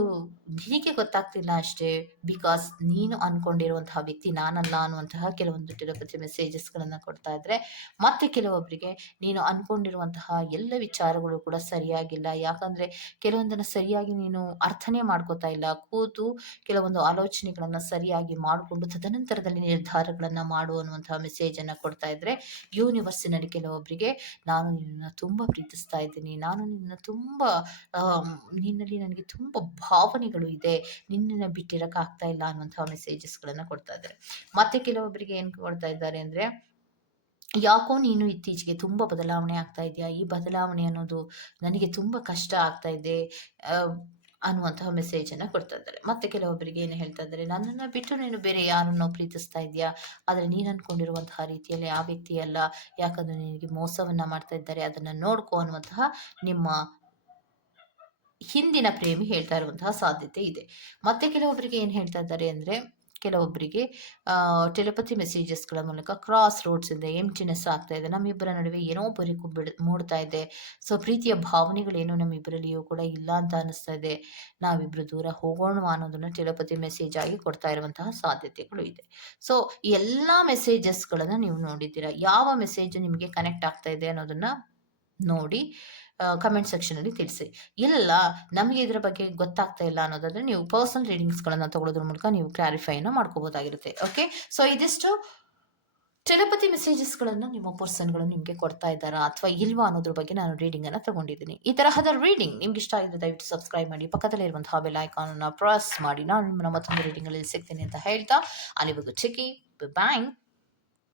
ನಿನಗೆ ಗೊತ್ತಾಗ್ತಿಲ್ಲ ಅಷ್ಟೇ. ಬಿಕಾಸ್ ನೀನು ಅನ್ಕೊಂಡಿರುವಂತಹ ವ್ಯಕ್ತಿ ನಾನಲ್ಲ ಅನ್ನುವಂತಹ ಕೆಲವೊಂದು ಮೆಸೇಜಸ್ ಮೆಸೇಜಸ್ಗಳನ್ನು ಕೊಡ್ತಾ ಇದ್ರೆ ಮತ್ತೆ ಕೆಲವೊಬ್ಬರಿಗೆ ನೀನು ಅನ್ಕೊಂಡಿರುವಂತಹ ಎಲ್ಲ ವಿಚಾರಗಳು ಕೂಡ ಸರಿಯಾಗಿಲ್ಲ. ಯಾಕಂದ್ರೆ ಕೆಲವೊಂದನ್ನು ಸರಿಯಾಗಿ ನೀನು ಅರ್ಥನೇ ಮಾಡ್ಕೋತಾ ಇಲ್ಲ. ಕೂತು ಕೆಲವೊಂದು ಆಲೋಚನೆಗಳನ್ನ ಸರಿಯಾಗಿ ಮಾಡಿಕೊಂಡು ತದನಂತರದಲ್ಲಿ ನಿರ್ಧಾರಗಳನ್ನ ಮಾಡು ಅನ್ನುವಂತಹ ಮೆಸೇಜ್ ಅನ್ನ ಕೊಡ್ತಾ ಇದ್ರೆ ಯೂನಿವರ್ಸಿನಲ್ಲಿ ಕೆಲವೊಬ್ಬರಿಗೆ ನಾನು ನಿನ್ನನ್ನು ತುಂಬ ಪ್ರೀತಿಸ್ತಾ ಇದ್ದೀನಿ. ನಾನು ನಿನ್ನ ತುಂಬ ನಿನ್ನಲ್ಲಿ ನನಗೆ ತುಂಬ ಭಾವನೆಗಳು ಇದೆ. ನಿನ್ನನ್ನು ಆಗ್ತಾ ಇಲ್ಲ ಅನ್ನುವಂಥ ಮೆಸೇಜಸ್ಗಳನ್ನ ಕೊಡ್ತಾ ಇದ್ದಾರೆ. ಮತ್ತೆ ಕೆಲವೊಬ್ಬರಿಗೆ ಏನು ಕೊಡ್ತಾ ಇದ್ದಾರೆ ಅಂದರೆ, ಯಾಕೋ ನೀನು ಇತ್ತೀಚೆಗೆ ತುಂಬ ಬದಲಾವಣೆ ಆಗ್ತಾ ಇದೆಯಾ? ಈ ಬದಲಾವಣೆ ಅನ್ನೋದು ನನಗೆ ತುಂಬ ಕಷ್ಟ ಆಗ್ತಾ ಇದೆ. ಅನ್ನುವಂತಹ ಮೆಸೇಜನ್ನು ಕೊಡ್ತಾ ಇದ್ದಾರೆ. ಮತ್ತೆ ಕೆಲವೊಬ್ಬರಿಗೆ ಏನು ಹೇಳ್ತಾ ಇದ್ದಾರೆ, ನನ್ನನ್ನು ಬಿಟ್ಟು ನೀನು ಬೇರೆ ಯಾರನ್ನೋ ಪ್ರೀತಿಸ್ತಾ ಇದೆಯಾ ಆದರೆ ನೀನು ಅನ್ಕೊಂಡಿರುವಂತಹ ರೀತಿಯಲ್ಲಿ ಆ ವ್ಯಕ್ತಿ ಅಲ್ಲ. ಯಾಕಂದ್ರೆ ನಿನಗೆ ಮೋಸವನ್ನ ಮಾಡ್ತಾ ಇದ್ದಾರೆ. ಅದನ್ನು ನೋಡ್ಕೋ ಅನ್ನುವಂತಹ ನಿಮ್ಮ ಹಿಂದಿನ ಪ್ರೇಮಿ ಹೇಳ್ತಾ ಇರುವಂತಹ ಸಾಧ್ಯತೆ ಇದೆ. ಮತ್ತೆ ಕೆಲವೊಬ್ಬರಿಗೆ ಏನು ಹೇಳ್ತಾ ಇದ್ದಾರೆ ಅಂದರೆ ಕೆಲವೊಬ್ಬರಿಗೆ ಟೆಲಿಪತಿ ಮೆಸೇಜಸ್ಗಳ ಮೂಲಕ ಕ್ರಾಸ್ ರೋಡ್ಸ್ ಇದೆ ಎಂಟಿನೆಸ್ ಆಗ್ತಾ ಇದೆ. ನಮ್ಮಿಬ್ಬರ ನಡುವೆ ಏನೋ ಬರಿಕು ಬಿಡ್ ಮೂಡ್ತಾ ಇದೆ. ಸೊ ಪ್ರೀತಿಯ ಭಾವನೆಗಳೇನು ನಮ್ಮಿಬ್ಬರಲ್ಲಿಯೂ ಕೂಡ ಇಲ್ಲ ಅಂತ ಅನಿಸ್ತಾ ಇದೆ. ನಾವಿಬ್ಬರು ದೂರ ಹೋಗೋಣ ಅನ್ನೋದನ್ನ ಟೆಲಿಪತಿ ಮೆಸೇಜ್ ಆಗಿ ಕೊಡ್ತಾ ಇರುವಂತಹ ಸಾಧ್ಯತೆಗಳು ಇದೆ. ಸೊ ಎಲ್ಲ ಮೆಸೇಜಸ್ಗಳನ್ನು ನೀವು ನೋಡಿದ್ದೀರಾ? ಯಾವ ಮೆಸೇಜ್ ನಿಮಗೆ ಕನೆಕ್ಟ್ ಆಗ್ತಾ ಇದೆ ಅನ್ನೋದನ್ನ ನೋಡಿ. ಕಮೆಂಟ್ ಸೆಕ್ಷನಲ್ಲಿ ತಿಳಿಸಿ. ಇಲ್ಲ, ನಮಗೆ ಇದರ ಬಗ್ಗೆ ಗೊತ್ತಾಗ್ತಾ ಇಲ್ಲ ಅನ್ನೋದಾದ್ರೆ ನೀವು ಪರ್ಸನಲ್ ರೀಡಿಂಗ್ಸ್ಗಳನ್ನು ತಗೊಳ್ಳೋದ್ರ ಮೂಲಕ ನೀವು ಕ್ಲಾರಿಫೈನ ಮಾಡ್ಕೋಬೋದಾಗಿರುತ್ತೆ ಓಕೆ ಸೊ ಇದಿಷ್ಟು ಟೆಲಿಪತಿ ಮೆಸೇಜಸ್ಗಳನ್ನು ನಿಮ್ಮ ಪರ್ಸನ್ಗಳು ನಿಮಗೆ ಕೊಡ್ತಾ ಇದ್ದಾರಾ ಅಥವಾ ಇಲ್ವಾ ಅನ್ನೋದ್ರ ಬಗ್ಗೆ ನಾನು ರೀಡಿಂಗನ್ನು ತಗೊಂಡಿದ್ದೀನಿ. ಈ ತರಹದ ರೀಡಿಂಗ್ ನಿಮ್ಗೆ ಇಷ್ಟ ಆಗಿದ್ರೆ ದಯವಿಟ್ಟು ಸಬ್ಸ್ಕ್ರೈಬ್ ಮಾಡಿ. ಪಕ್ಕದಲ್ಲೇ ಇರುವಂತಹ ಬೆಲ್ ಐಕಾನನ್ನು ಪ್ರೆಸ್ ಮಾಡಿ. ನಾನು ನಿಮ್ಮನ್ನ ಮತ್ತೊಂದು ರೀಡಿಂಗಲ್ಲಿ ಸಿಗ್ತೀನಿ ಅಂತ ಹೇಳ್ತಾ, ಅಲ್ಲಿವರೆಗೂ ಚಿಕ್ಕಿ ಬಾಯ್